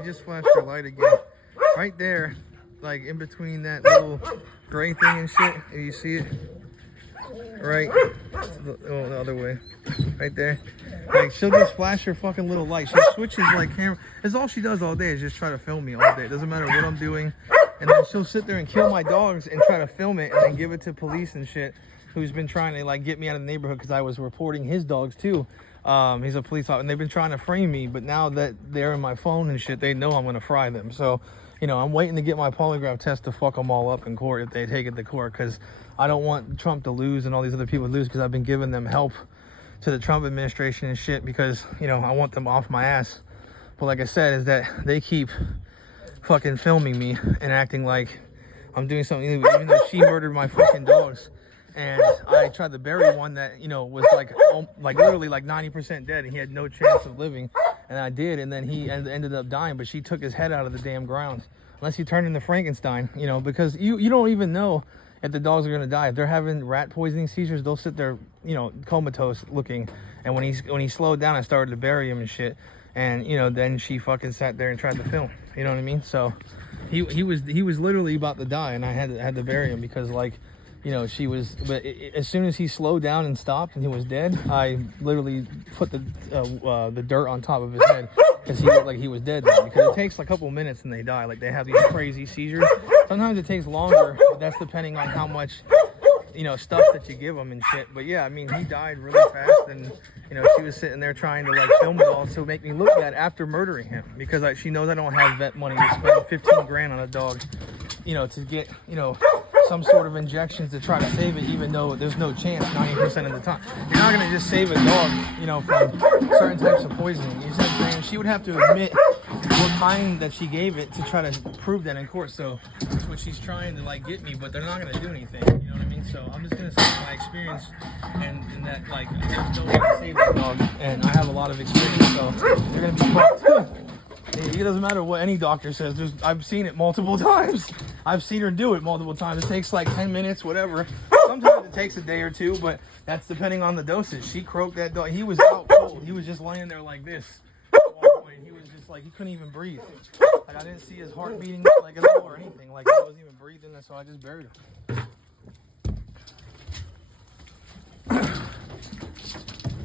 She just flashed her light again. Right there, like in between that little gray thing and shit. If you see it, right? The other way, right there. Like she'll just flash her fucking little light. She switches like camera. That's all she does all day is just try to film me all day. It doesn't matter what I'm doing. And then she'll sit there and kill my dogs and try to film it and then give it to police and shit, who's been trying to like get me out of the neighborhood because I was reporting his dogs too. He's a police officer and they've been trying to frame me, but now that they're in my phone and shit, they know I'm gonna fry them. So, you know, I'm waiting to get my polygraph test to fuck them all up in court if they take it to court, because I don't want Trump to lose and all these other people to lose, because I've been giving them help to the Trump administration and shit because, you know, I want them off my ass. But like I said, is that they keep fucking filming me and acting like I'm doing something illegal, even though she murdered my fucking dogs. And I tried to bury one that, you know, was like literally like 90% dead and he had no chance of living. And I did, and then he ended up dying, but she took his head out of the damn ground. Unless he turned into Frankenstein, you know, because you don't even know if the dogs are gonna die. If they're having rat poisoning seizures, they'll sit there, you know, comatose looking. And when he slowed down, I started to bury him and shit. And, you know, then she fucking sat there and tried to film. You know what I mean? So he was literally about to die, and I had to bury him because, like, you know, she was. But as soon as he slowed down and stopped and he was dead, I literally put the dirt on top of his head because he looked like he was dead then. Because it takes like a couple minutes and they die. Like, they have these crazy seizures. Sometimes it takes longer, but that's depending on how much, you know, stuff that you give them and shit. But yeah, I mean, he died really fast, and, you know, she was sitting there trying to like film it all to make me look bad after murdering him, because she knows I don't have vet money to spend 15 grand on a dog, you know, to get, you know, some sort of injections to try to save it, even though there's no chance 90% of the time. You're not gonna just save a dog, you know, from certain types of poisoning. You see what I'm saying? She would have to admit what kind that she gave it to try to prove that in court. So that's what she's trying to like get me, but they're not gonna do anything. You know what I mean? So I'm just gonna say my experience and that, like, there's no way to save that dog, and I have a lot of experience, so they're gonna be fucked. It doesn't matter what any doctor says. I've seen it multiple times. I've seen her do it multiple times. It takes like 10 minutes, whatever. Sometimes it takes a day or two, but that's depending on the dosage. She croaked that dog. He was out cold. He was just laying there like this at one point. He was just like, he couldn't even breathe. Like, I didn't see his heart beating like at all or anything. Like, he wasn't even breathing, so I just buried him.